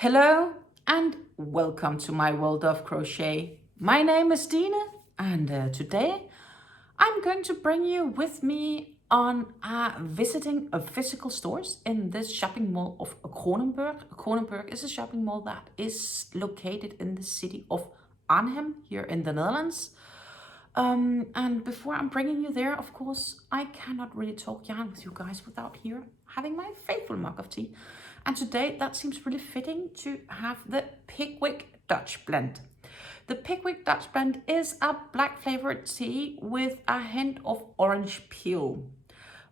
Hello and welcome to my world of crochet. My name is Dina and today I'm going to bring you with me on visiting of physical stores in this shopping mall of Kronenburg. Kronenburg is a shopping mall that is located in the city of Arnhem here in the Netherlands. And before I'm bringing you there, of course, I cannot really talk yarn with you guys without here having my faithful mug of tea. And today that seems really fitting to have the Pickwick Dutch Blend. The Pickwick Dutch Blend is a black flavored tea with a hint of orange peel.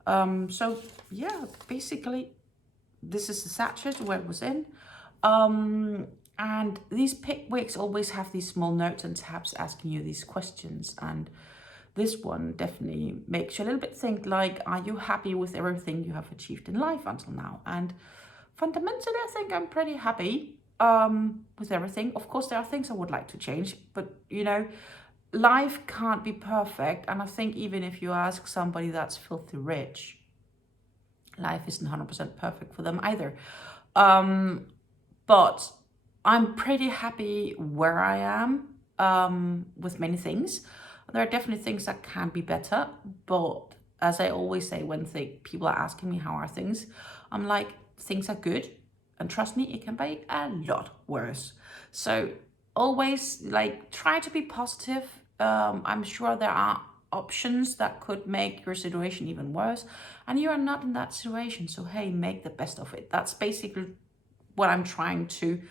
So yeah, basically this is the sachet where it was in. And these Pickwicks always have these small notes and tabs asking you these questions. And this one definitely makes you a little bit think like, are you happy with everything you have achieved in life until now? And fundamentally, I think I'm pretty happy with everything. Of course, there are things I would like to change, but you know, life can't be perfect. And I think even if you ask somebody that's filthy rich, life isn't 100% perfect for them either. But I'm pretty happy where I am with many things. There are definitely things that can be better, but as I always say when people are asking me how are things, I'm like, things are good, and trust me, it can be a lot worse. So always like try to be positive. I'm sure there are options that could make your situation even worse, and you are not in that situation, so hey, make the best of it. That's basically what I'm trying to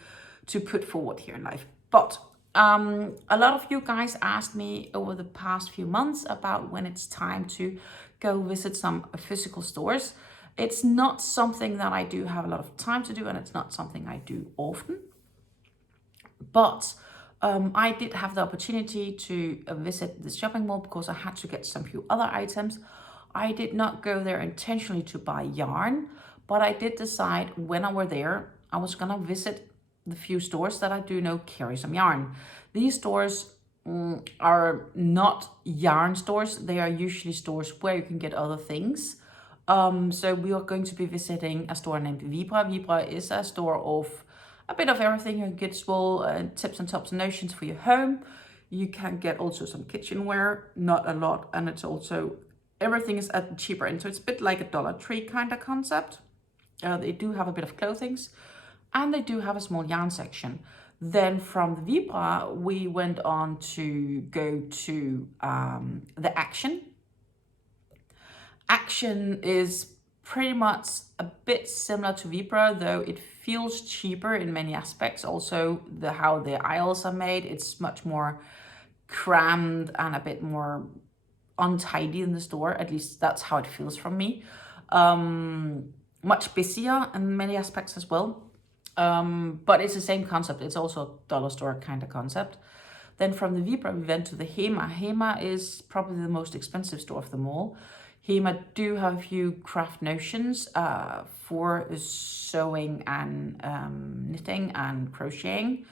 put forward here in life. But a lot of you guys asked me over the past few months about when it's time to go visit some physical stores. It's not something that I do have a lot of time to do, and it's not something I do often. But I did have the opportunity to visit this shopping mall because I had to get some few other items. I did not go there intentionally to buy yarn, but I did decide when I were there, I was gonna visit the few stores that I do know carry some yarn. These stores are not yarn stores. They are usually stores where you can get other things. So we are going to be visiting a store named Vibra. Vibra is a store of a bit of everything. You can get small tips and tops and notions for your home. You can get also some kitchenware, not a lot, and it's also, everything is at the cheaper end. So it's a bit like a Dollar Tree kind of concept. They do have a bit of clothings, and they do have a small yarn section. Then from the Vibra, we went on to go to the Action. Action is pretty much a bit similar to Vibra, though it feels cheaper in many aspects. Also, how the aisles are made, it's much more crammed and a bit more untidy in the store. At least that's how it feels from me. Much busier in many aspects as well. But it's the same concept. It's also a dollar store kind of concept. Then from the Vibra, we went to the Hema. Hema is probably the most expensive store of them all. Hema do have a few craft notions for sewing and knitting and crocheting,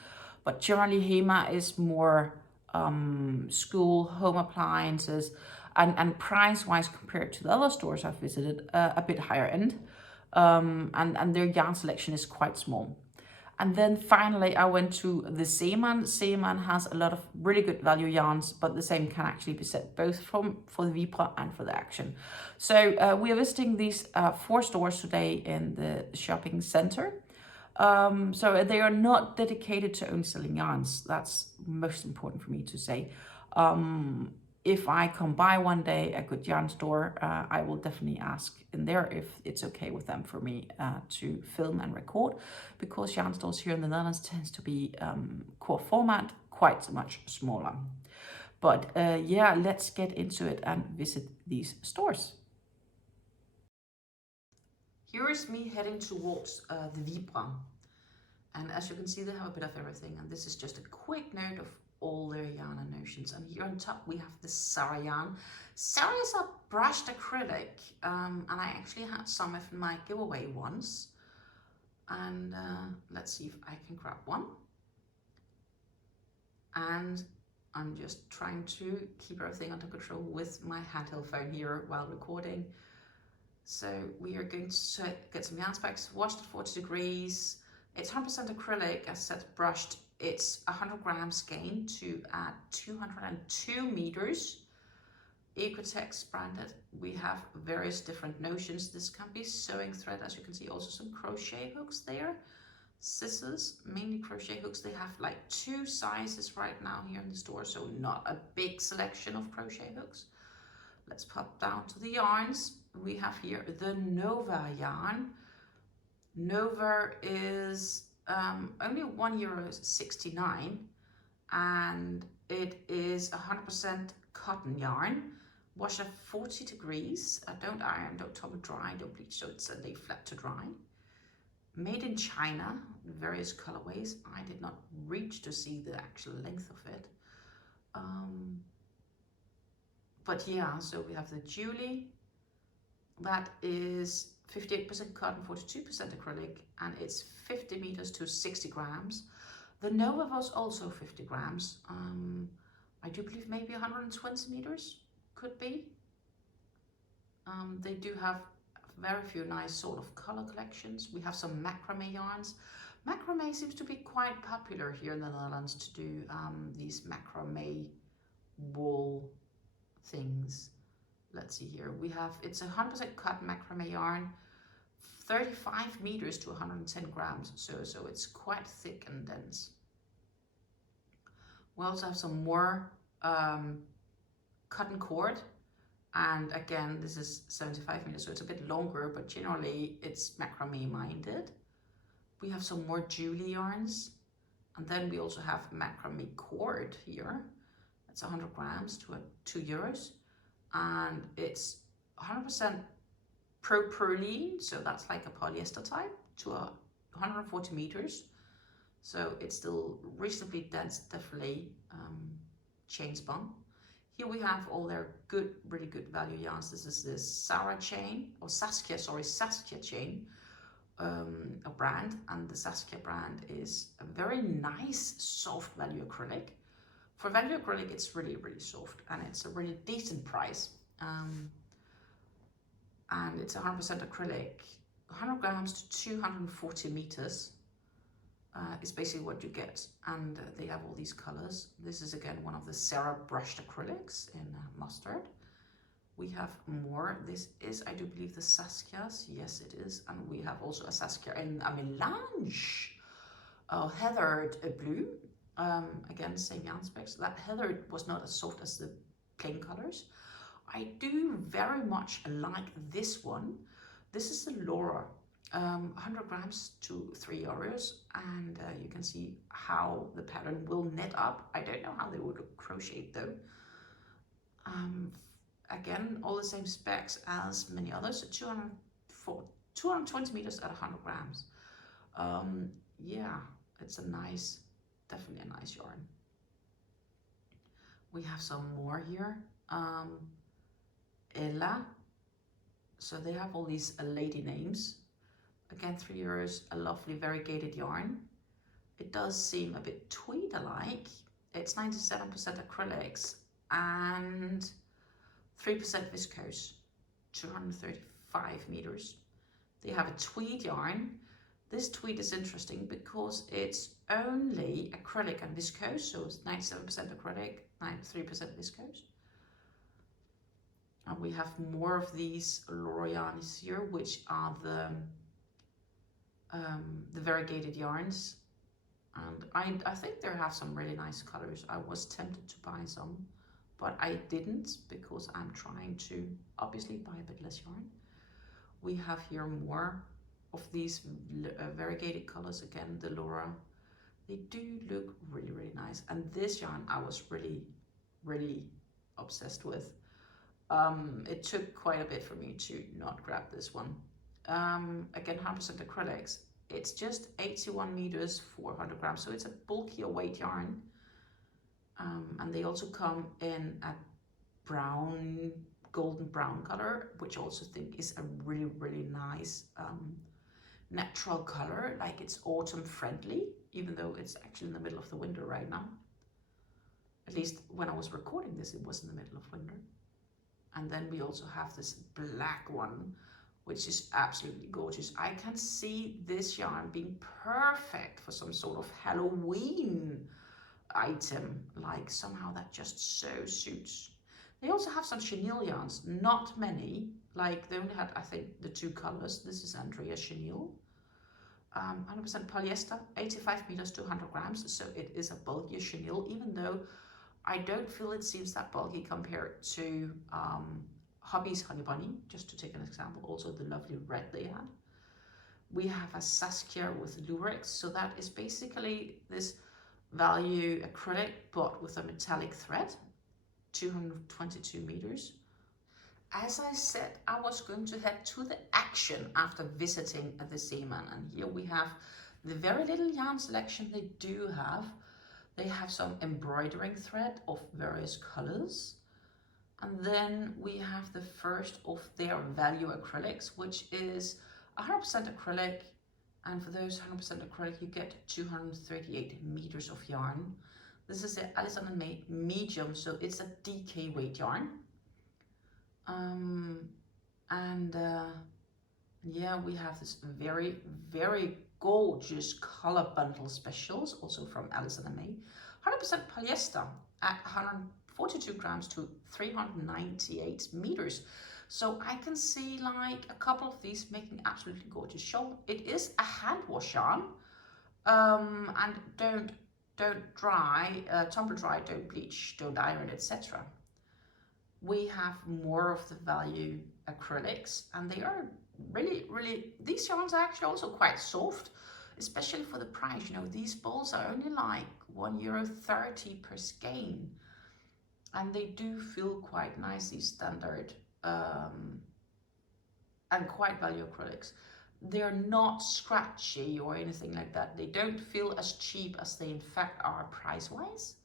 but generally Hema is more school, home appliances, and price-wise compared to the other stores I've visited, a bit higher end, and their yarn selection is quite small. And then finally, I went to the Seemann. Seemann has a lot of really good value yarns, but the same can actually be said both for the Vibra and for the Action. So we are visiting these 4 stores today in the shopping center. So they are not dedicated to only selling yarns. That's most important for me to say. If I come by one day a good yarn store, I will definitely ask in there if it's okay with them for me to film and record, because yarn stores here in the Netherlands tends to be core format, quite much smaller. But yeah, let's get into it and visit these stores. Here is me heading towards the Vibra. And as you can see, they have a bit of everything. And this is just a quick note of all their yarn and notions. And here on top we have the Sarah yarn. Sarah is a brushed acrylic, and I actually had some of my giveaway once. And let's see if I can grab one. And I'm just trying to keep everything under control with my handheld phone here while recording. So we are going to get some yarn specs, washed at 40 degrees. It's 100% acrylic, as said, brushed. It's 100 grams gain to 202 meters. Ecotex branded. We have various different notions. This can be sewing thread, as you can see, also some crochet hooks there. Scissors, mainly crochet hooks. They have like 2 sizes right now here in the store, so not a big selection of crochet hooks. Let's pop down to the yarns. We have here the Nova yarn. Nova is only €1.69, and it is 100% cotton yarn. Wash at 40 degrees. Don't iron, don't tumble dry, don't bleach, so it's lay flat to dry. Made in China, various colorways. I did not reach to see the actual length of it. But yeah, so we have the Julie. That is 58% cotton, 42% acrylic, and it's 50 meters to 60 grams. The Nova was also 50 grams. I do believe maybe 120 meters could be. They do have very few nice sort of color collections. We have some macrame yarns. Macrame seems to be quite popular here in the Netherlands to do these macrame wool things. Let's see here. We have, it's 100% cotton macrame yarn, 35 meters to 110 grams. So it's quite thick and dense. We also have some more cotton cord. And again, this is 75 meters, so it's a bit longer, but generally it's macrame minded. We have some more Julie yarns. And then we also have macrame cord here. It's 100 grams to €2. And it's 100% propylene, so that's like a polyester type, to 140 meters. So it's still reasonably dense, definitely chain spun. Here we have all their good, really good value yarns. This is the Saskia chain, a brand, and the Saskia brand is a very nice soft value acrylic. For value acrylic, it's really, really soft, and it's a really decent price. And it's 100% acrylic, 100 grams to 240 meters. Is basically what you get, and they have all these colors. This is again one of the Sarah brushed acrylics in mustard. We have more. This is, I do believe, the Saskia's. Yes, it is. And we have also a Saskia in a melange, heathered blue. Again, same yarn specs. That heathered was not as soft as the plain colors. I do very much like this one. This is the Laura. 100 grams to €3, and you can see how the pattern will knit up. I don't know how they would crochet though. Again, all the same specs as many others, so 220 meters at 100 grams. Yeah, it's a nice, definitely a nice yarn. We have some more here. Ella, so they have all these lady names. Again, €3, a lovely variegated yarn. It does seem a bit tweed-alike. It's 97% acrylics and 3% viscose, 235 meters. They have a tweed yarn. This tweed is interesting because it's only acrylic and viscose, so it's 97% acrylic, 93% viscose. And we have more of these Laura yarns here, which are the variegated yarns, and I think they have some really nice colors. I was tempted to buy some, but I didn't because I'm trying to obviously buy a bit less yarn. We have here more of these variegated colors. Again, the Laura, they do look really, really nice. And this yarn I was really, really obsessed with. It took quite a bit for me to not grab this one. Again, 100% acrylics. It's just 81 meters, 400 grams, so it's a bulkier weight yarn. And they also come in a brown, golden brown color, which I also think is a really, really nice natural color. Like, it's autumn friendly, even though it's actually in the middle of the winter right now. At least when I was recording this, it was in the middle of winter. And then we also have this black one, which is absolutely gorgeous. I can see this yarn being perfect for some sort of Halloween item, like somehow that just so suits. They also have some chenille yarns, not many, like they only had, I think, the 2 colors. This is Andrea chenille, 100% polyester, 85 meters to 100 grams, so it is a bulkier chenille, even though I don't feel it seems that bulky compared to Hobby's Honey Bunny, just to take an example, also the lovely red they had. We have a Saskia with Lurex, so that is basically this value acrylic but with a metallic thread, 222 meters. As I said, I was going to head to the action after visiting the Seaman, and here we have the very little yarn selection they do have. They have some embroidering thread of various colors, and then we have the first of their value acrylics, which is 100% acrylic, and for those 100% acrylic you get 238 meters of yarn. This is the Alison and May medium, so it's a DK weight yarn. Yeah, we have this very, very gorgeous color bundle specials, also from Alison and May. 100% polyester at 142 grams to 398 meters. So I can see like a couple of these making absolutely gorgeous shawl. It is a hand wash yarn, and don't dry, tumble dry, don't bleach, don't iron, etc. We have more of the value acrylics, and they are really, these yarns are actually also quite soft, especially for the price. You know, these balls are only like €1.30 per skein, and they do feel quite nice, these standard and quite value acrylics. They're not scratchy or anything like that. They don't feel as cheap as they in fact are price wise.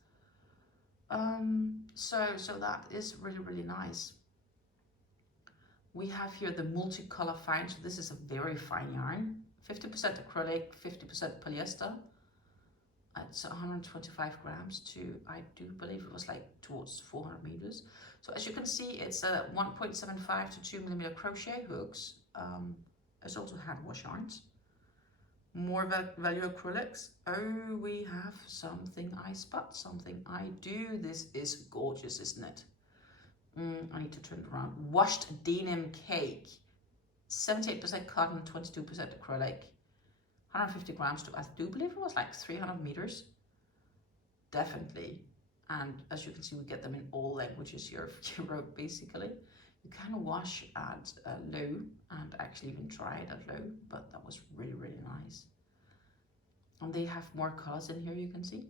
So that is really nice. We have here the multicolor fine, so this is a very fine yarn, 50% acrylic, 50% polyester. It's 125 grams to, I do believe it was like towards 400 meters. So as you can see, it's a 1.75 to 2 millimeter crochet hooks. There's also hand wash yarns. More value acrylics. Oh, we have something I spot, something I do. This is gorgeous, isn't it? I need to turn it around. Washed denim cake. 78% cotton, 22% acrylic. 150 grams to, I do believe it was like 300 meters. Definitely. And as you can see, we get them in all languages Europe basically. You can wash at low and actually even try it at low, but that was really nice. And they have more colors in here, you can see.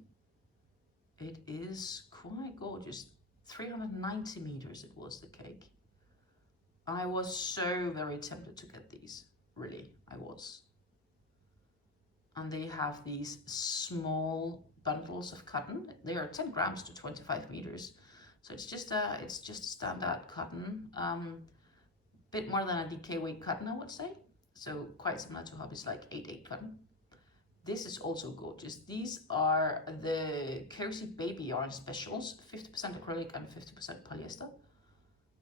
It is quite gorgeous. 390 meters it was, the cake. I was so very tempted to get these, really, I was. And they have these small bundles of cotton. They are 10 grams to 25 meters. So it's just standard cotton, bit more than a DK weight cotton, I would say. So quite similar to Hobby's like 8/8 cotton. This is also gorgeous. These are the Cozy Baby Yarn Specials, 50% acrylic and 50% polyester.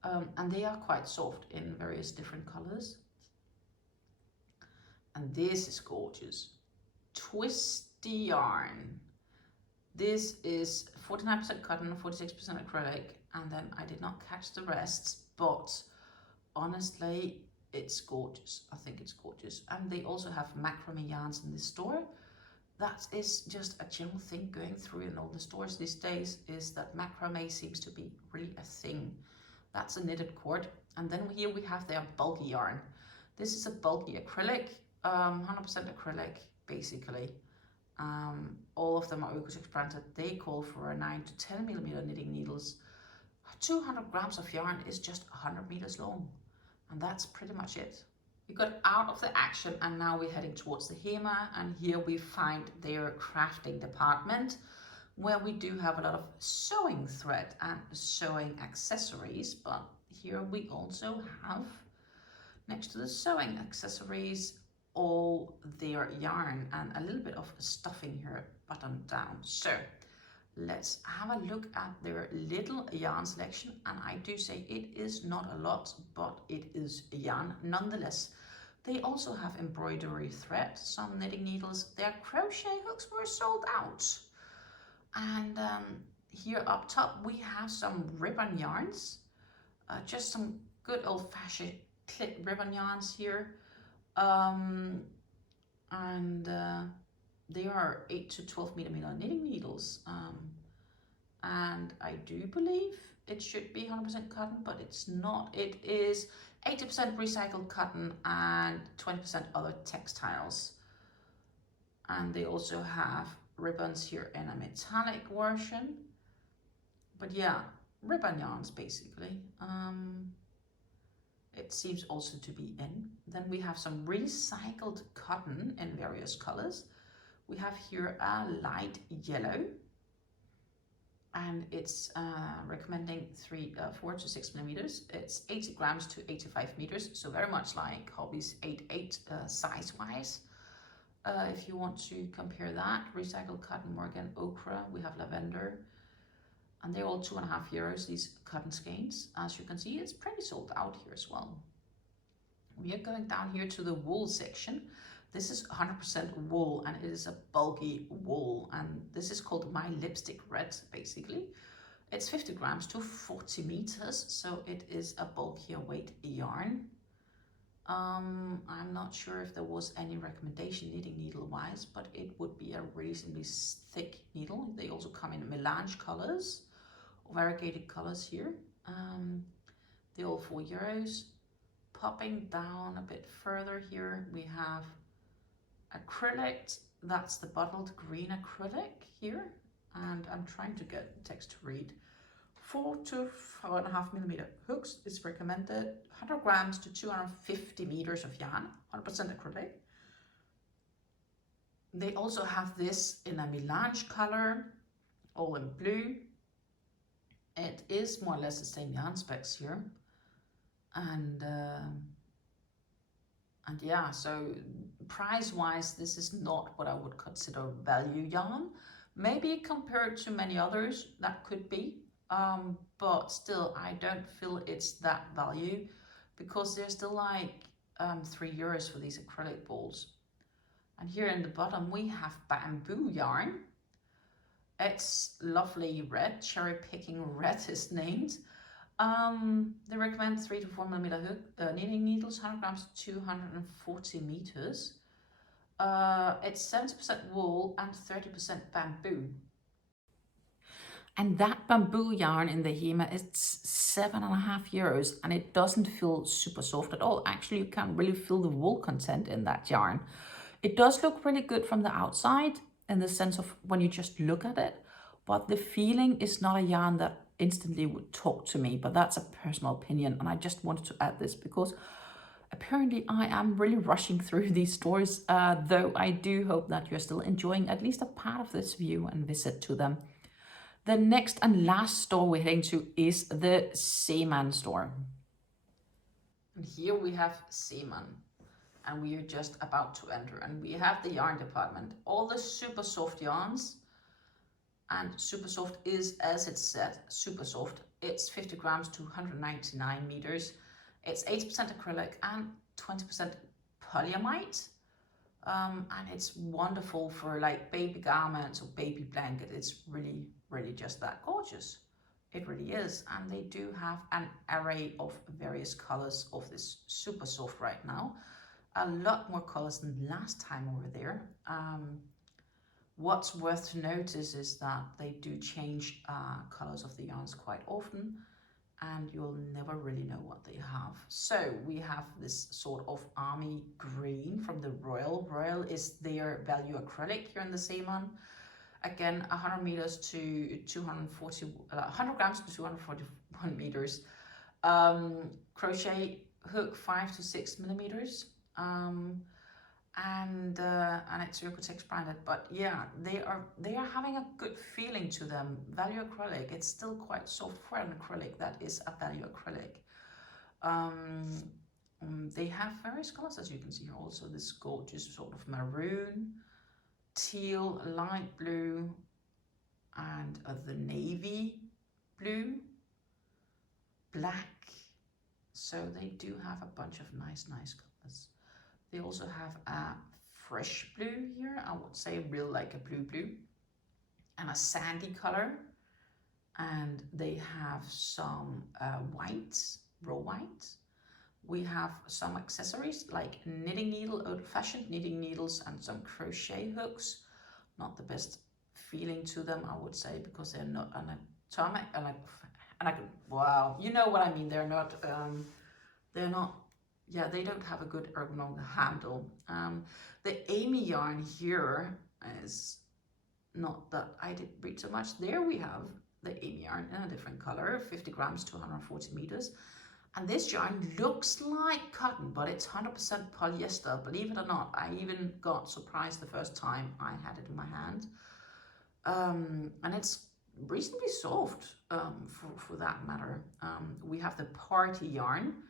And they are quite soft in various different colors. And this is gorgeous. Twisty yarn. This is 49% cotton, 46% acrylic, and then I did not catch the rest, but honestly, it's gorgeous. I think it's gorgeous. And they also have macrame yarns in this store. That is just a general thing going through in all the stores these days, is that macrame seems to be really a thing. That's a knitted cord. And then here we have their bulky yarn. This is a bulky acrylic, 100% acrylic, basically. All of them are Eco6 branded. They call for a 9 to 10 millimeter knitting needles. 200 grams of yarn is just 100 meters long. And that's pretty much it. We got out of the action and now we're heading towards the HEMA, and here we find their crafting department, where we do have a lot of sewing thread and sewing accessories, but here we also have, next to the sewing accessories, all their yarn and a little bit of stuffing here buttoned down. So let's have a look at their little yarn selection. And I do say it is not a lot, but it is yarn nonetheless. They also have embroidery thread, some knitting needles. Their crochet hooks were sold out. And here up top we have some ribbon yarns, just some good old-fashioned clip ribbon yarns here. They are 8 to 12 millimeter knitting needles, and I do believe it should be 100% cotton, but it's not. It is 80% recycled cotton and 20% other textiles. And they also have ribbons here in a metallic version, but yeah, ribbon yarns basically. It seems also to be in. Then we have some recycled cotton in various colors. We have here a light yellow, and it's recommending 4 to 6 millimeters. It's 80 grams to 85 meters, so very much like Hobby's 8.8 size wise. If you want to compare that, recycled cotton, Morgan ochre, we have lavender, and they're all €2.5, these cotton skeins. As you can see, it's pretty sold out here as well. We are going down here to the wool section. This is 100% wool, and it is a bulky wool, and this is called My Lipstick Red, basically. It's 50 grams to 40 meters, so it is a bulkier weight yarn. I'm not sure if there was any recommendation knitting needle wise, but it would be a reasonably thick needle. They also come in melange colors, variegated colors here. They're all €4. Popping down a bit further here, we have acrylic. That's the bottled green acrylic here, and I'm trying to get the text to read. 4 to 4.5 millimeter hooks is recommended. 100 grams to 250 meters of yarn, 100% acrylic. They also have this in a melange color, all in blue. It is more or less the same yarn specs here, and yeah, so price wise, this is not what I would consider value yarn. Maybe compared to many others that could be, but still I don't feel it's that value, because they're still like €3 for these acrylic balls. And here in the bottom we have bamboo yarn. It's lovely red, cherry picking red is named. They recommend 3 to 4 millimeter hook, knitting needles, 100 grams to 240 meters. It's 70% wool and 30% bamboo. And that bamboo yarn in the Hema is €7.5, and it doesn't feel super soft at all. Actually, you can't really feel the wool content in that yarn. It does look really good from the outside in the sense of when you just look at it, but the feeling is not a yarn that instantly would talk to me, but that's a personal opinion, and I just wanted to add this because apparently I am really rushing through these stores, though I do hope that you're still enjoying at least a part of this view and visit to them. The next and last store we're heading to is the Seemann store. And here we have Seemann, and we are just about to enter, and we have the yarn department, all the super soft yarns. And super soft is, as it said, super soft. It's 50 grams to 199 meters. It's 80% acrylic and 20% polyamide. And it's wonderful for like baby garments or baby blanket. It's really, really just that gorgeous. It really is. And they do have an array of various colors of this super soft right now. A lot more colors than last time over there. What's worth to notice is that they do change colors of the yarns quite often, and you'll never really know what they have. So we have this sort of army green from the Royal. Royal is their value acrylic here in the Seemann. Again, 100 meters to 240, 100 grams to 241 meters. Crochet hook 5 to 6 millimeters. And it's Yokotex branded, but yeah, they are having a good feeling to them. Value acrylic, it's still quite soft for an acrylic that is a value acrylic. They have various colors, as you can see here. Also this gorgeous sort of maroon, teal, light blue, and the navy blue, black. So they do have a bunch of nice colors. They also have a fresh blue here, I would say real like a blue, and a sandy color. And they have some whites, raw whites. We have some accessories like knitting needle, old-fashioned knitting needles, and some crochet hooks. Not the best feeling to them, I would say, because they're not anatomic. Wow, you know what I mean. They're not. Yeah, they don't have a good ergonomic handle. The Amy yarn here is not that I did read so much. There we have the Amy yarn in a different color, 50 grams to 140 meters. And this yarn looks like cotton, but it's 100% polyester. Believe it or not, I even got surprised the first time I had it in my hand. And it's reasonably soft for that matter. We have the party yarn,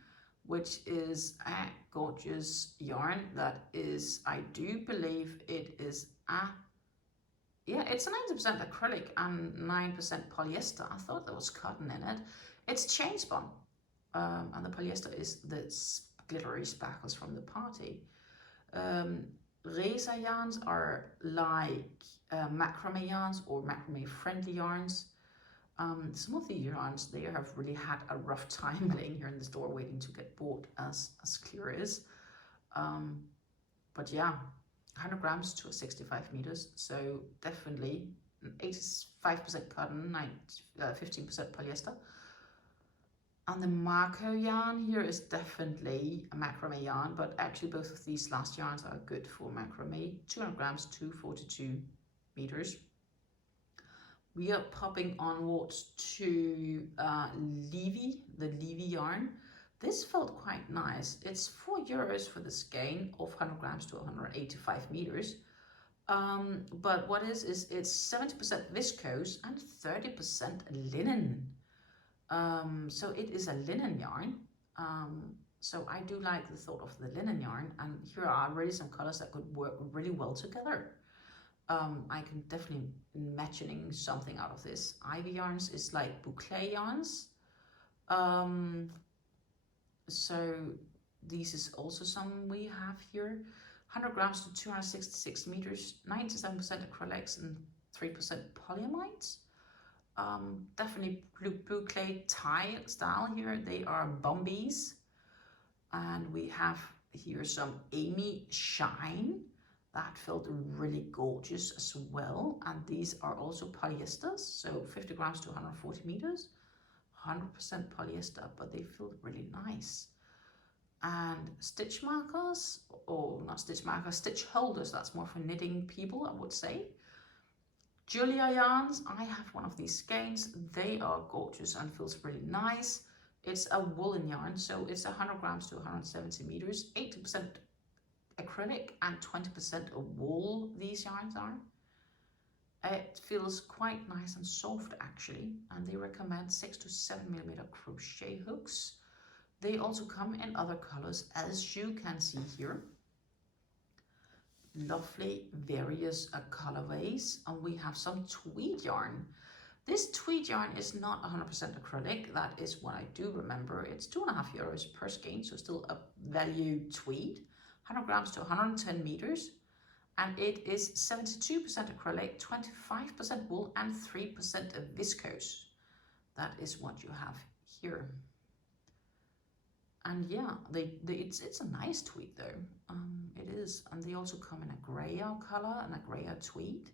which is a gorgeous yarn that is, I do believe it is yeah, it's 90% acrylic and 9% polyester. I thought there was cotton in it. It's chain spun. And the polyester is the glittery sparkles from the party. Reza yarns are like macrame yarns or macrame friendly yarns. Some of the yarns, they have really had a rough time laying here in the store waiting to get bought, as clear is. But yeah, 100 grams to 65 meters. So definitely 85% cotton, 15% polyester. And the Marco yarn here is definitely a macrame yarn, but actually both of these last yarns are good for macrame. 200 grams to 42 meters. We are popping onwards to Levy, the Levy yarn. This felt quite nice. It's €4 for the skein of 100 grams to 185 meters. But what is it's 70% viscose and 30% linen. So it is a linen yarn. So I do like the thought of the linen yarn, and here are really some colors that could work really well together. I can definitely imagining something out of this. Ivy yarns is like boucle yarns. So this is also some we have here. 100 grams to 266 meters, 97% acrylics and 3% polyamides. Definitely blue clay tie style here. They are Bombies. And we have here some Amy Shine. That felt really gorgeous as well. And these are also polyesters. So 50 grams to 140 meters. 100% polyester, but they feel really nice. And stitch markers, or not stitch markers, stitch holders. That's more for knitting people, I would say. Julia yarns, I have one of these skeins. They are gorgeous and feels really nice. It's a woolen yarn, so it's 100 grams to 170 meters, 80% acrylic and 20% wool these yarns are. It feels quite nice and soft actually, and they recommend 6 to 7 millimeter crochet hooks. They also come in other colors, as you can see here. Lovely various colorways, and we have some tweed yarn. This tweed yarn is not 100% acrylic, that is what I do remember. It's €2.50 per skein, so still a value tweed. 100 grams to 110 meters, and it is 72% acrylic, 25% wool and 3% viscose. That is what you have here. And yeah, it's a nice tweed though. It is, and they also come in a grayer color and a grayer tweed.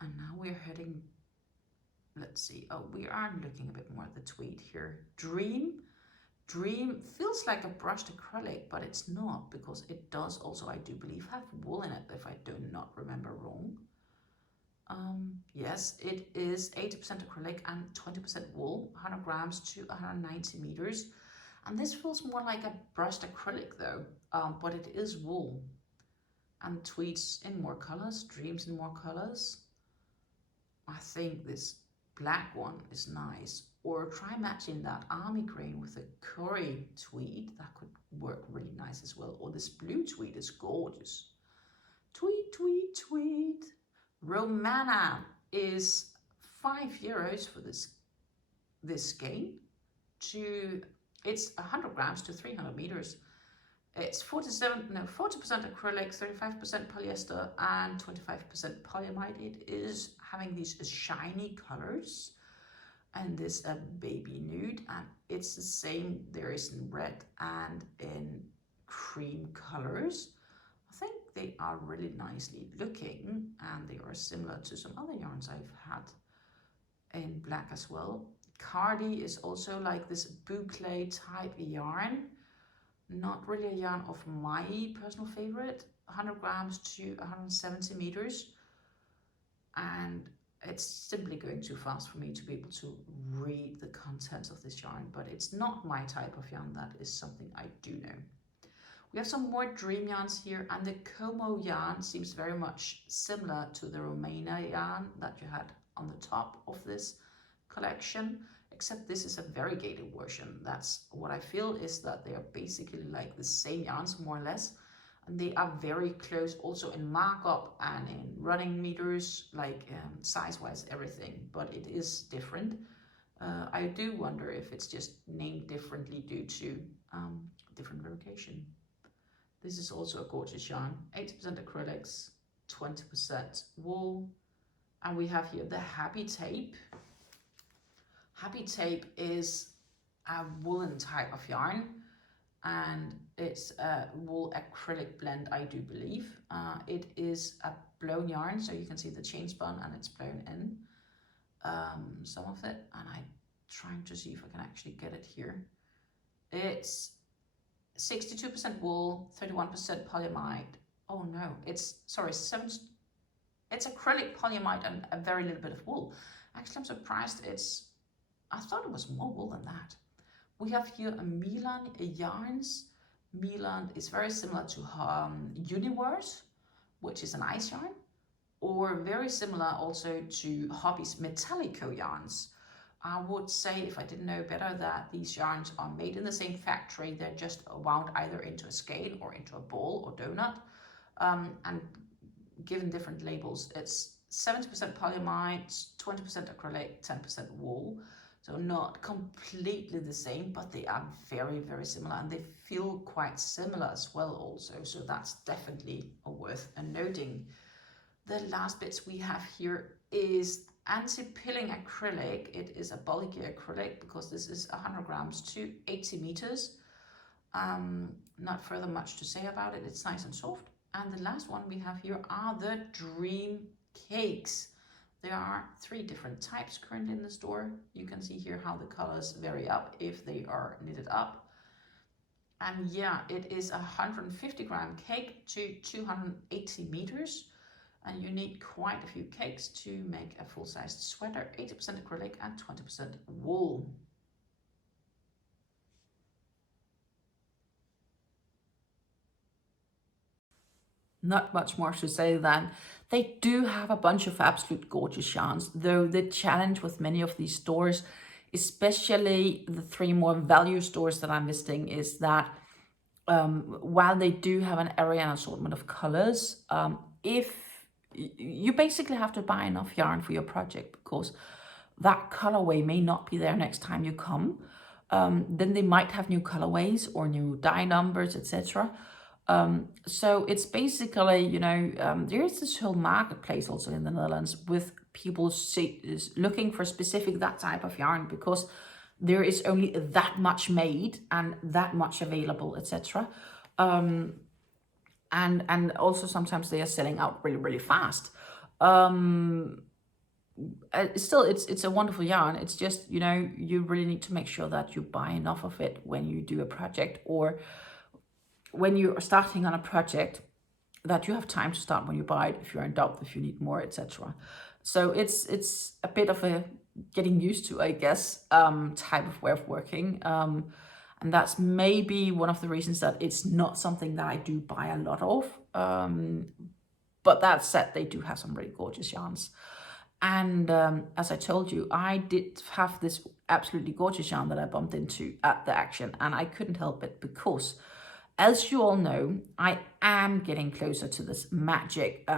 And now we're heading, let's see, oh, we are looking a bit more at the tweed here. Dream feels like a brushed acrylic, but it's not, because it does also, I do believe, have wool in it, if I do not remember wrong. Yes, it is 80% acrylic and 20% wool, 100 grams to 190 meters. And this feels more like a brushed acrylic though, but it is wool. And tweeds in more colors, dreams in more colors. I think this black one is nice. Or try matching that army green with a curry tweed. That could work really nice as well. Or this blue tweed is gorgeous. Tweed, tweed, tweed. Romana is €5 for this skein. It's 100 grams to 300 meters. It's 40% acrylic, 35% polyester, and 25% polyamide. It is having these shiny colors, and this a baby nude, and it's the same. There is in red and in cream colors. I think they are really nicely looking, and they are similar to some other yarns I've had in black as well. Cardi is also like this boucle type yarn. Not really a yarn of my personal favorite. 100 grams to 170 meters. And it's simply going too fast for me to be able to read the contents of this yarn, but it's not my type of yarn. That is something I do know. We have some more dream yarns here, and the Como yarn seems very much similar to the Romana yarn that you had on the top of this collection, except this is a variegated version. That's what I feel, is that they are basically like the same yarns more or less, and they are very close also in markup and in running meters, like size wise, everything, but it is different. I do wonder if it's just named differently due to different variegation. This is also a gorgeous yarn, 80% acrylics, 20% wool, and we have here the Happy Tape. Happy Tape is a woolen type of yarn, and it's a wool acrylic blend, I do believe. It is a blown yarn, so you can see the chain spun and it's blown in, some of it, and I'm trying to see if I can actually get it here. It's 62% wool, 31% polyamide. Oh no, it's acrylic, polyamide, and a very little bit of wool. Actually, I'm surprised I thought it was more wool than that. We have here a Milan yarns. Milan is very similar to Universe, which is an ice yarn, or very similar also to Hobby's Metallico yarns. I would say, if I didn't know better, that these yarns are made in the same factory. They're just wound either into a skein or into a ball or donut, and given different labels. It's 70% polyamide, 20% acrylic, 10% wool. So not completely the same, but they are very, very similar, and they feel quite similar as well also. So that's definitely worth noting. The last bits we have here is anti-pilling acrylic. It is a bulky acrylic because this is 100 grams to 80 meters. Not further much to say about it. It's nice and soft. And the last one we have here are the Dream Cakes. There are 3 different types currently in the store. You can see here how the colors vary up if they are knitted up. And yeah, it is a 150 gram cake to 280 meters. And you need quite a few cakes to make a full-sized sweater, 80% acrylic and 20% wool. Not much more to say than they do have a bunch of absolute gorgeous yarns, though the challenge with many of these stores, especially the 3 more value stores that I'm visiting, is that while they do have an area and assortment of colors, if you basically have to buy enough yarn for your project, because that colorway may not be there next time you come. Then they might have new colorways or new dye numbers, etc. So it's basically, you know, there is this whole marketplace also in the Netherlands with people looking for specific that type of yarn, because there is only that much made and that much available, etc. And also sometimes they are selling out really, really fast. Still, it's a wonderful yarn. It's just, you know, you really need to make sure that you buy enough of it when you do a project, or when you are starting on a project, that you have time to start when you buy it, if you're in doubt, if you need more, etc. So it's a bit of a getting used to, I guess, type of way of working. And that's maybe one of the reasons that it's not something that I do buy a lot of. But that said, they do have some really gorgeous yarns. And as I told you, I did have this absolutely gorgeous yarn that I bumped into at the action, and I couldn't help it, because as you all know, I am getting closer to this magic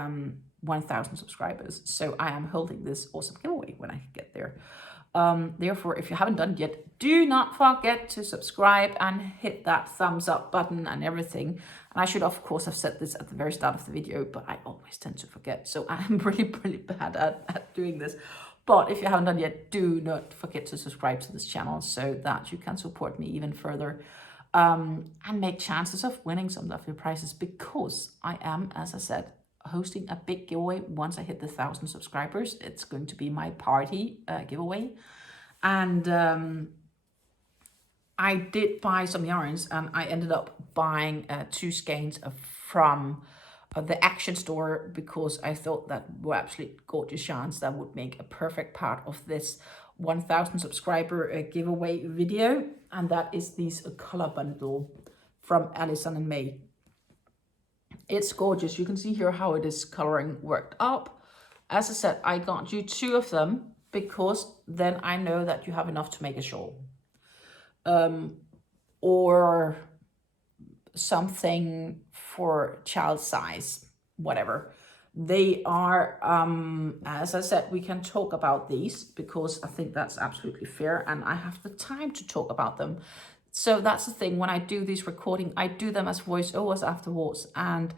1,000 subscribers. So I am holding this awesome giveaway when I get there. Therefore, if you haven't done it yet, do not forget to subscribe and hit that thumbs up button and everything. And I should, of course, have said this at the very start of the video, but I always tend to forget. So I'm really bad at doing this. But if you haven't done it yet, do not forget to subscribe to this channel so that you can support me even further and make chances of winning some lovely prizes, because I am, as I said, hosting a big giveaway once I hit the 1,000 subscribers. It's going to be my party giveaway. And I did buy some yarns, and I ended up buying 2 skeins from the Action store, because I thought that were absolutely gorgeous yarns that would make a perfect part of this 1,000 subscriber giveaway video. And that is this color bundle from Alison and May. It's gorgeous. You can see here how it is coloring worked up. As I said, I got you 2 of them because then I know that you have enough to make a shawl. Or something for child size, whatever. They are, as I said, we can talk about these because I think that's absolutely fair and I have the time to talk about them. So that's the thing, when I do these recording, I do them as voiceovers afterwards, and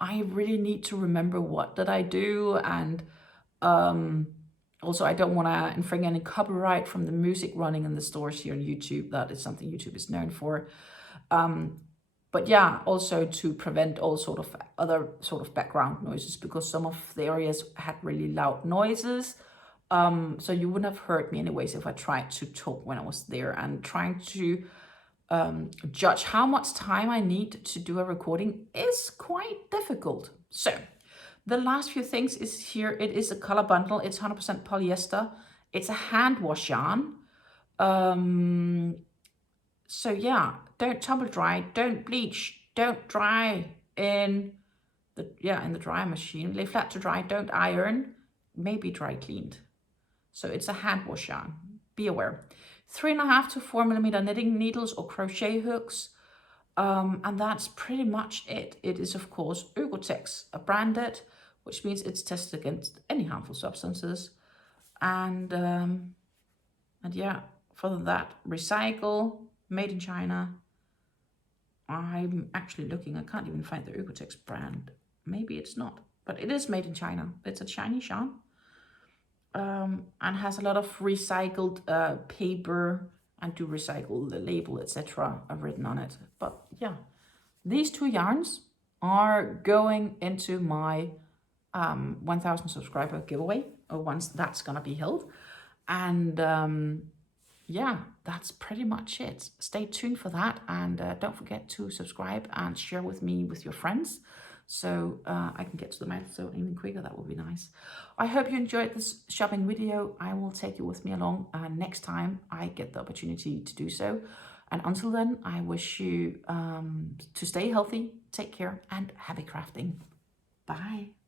I really need to remember what did I do. And also I don't want to infringe any copyright from the music running in the stores here on YouTube. That is something YouTube is known for. But yeah, also to prevent all sort of other sort of background noises, because some of the areas had really loud noises. So you wouldn't have heard me anyways if I tried to talk when I was there, and trying to judge how much time I need to do a recording is quite difficult. So the last few things is here. It is a color bundle. It's 100% polyester. It's a hand wash yarn. So yeah, don't tumble dry, don't bleach, don't dry in the dryer machine. Lay flat to dry, don't iron, maybe dry cleaned. So it's a hand wash yarn. Be aware. 3.5 to 4 millimeter knitting needles or crochet hooks. And that's pretty much it. It is, of course, Oeko-Tex, branded, which means it's tested against any harmful substances. And yeah, further than that, recycle, made in China. I'm actually looking, I can't even find the Oeko-Tex brand. Maybe it's not, but it is made in China. It's a Chinese yarn. And has a lot of recycled paper, and to recycle the label, etc. written on it. But yeah, these 2 yarns are going into my 1,000 subscriber giveaway, or once that's gonna be held. And yeah, that's pretty much it. Stay tuned for that, and don't forget to subscribe and share with me with your friends, so I can get to the milestone even quicker. That would be nice. I hope you enjoyed this shopping video. I will take you with me along next time I get the opportunity to do so. And until then, I wish you to stay healthy, take care, and happy crafting. Bye.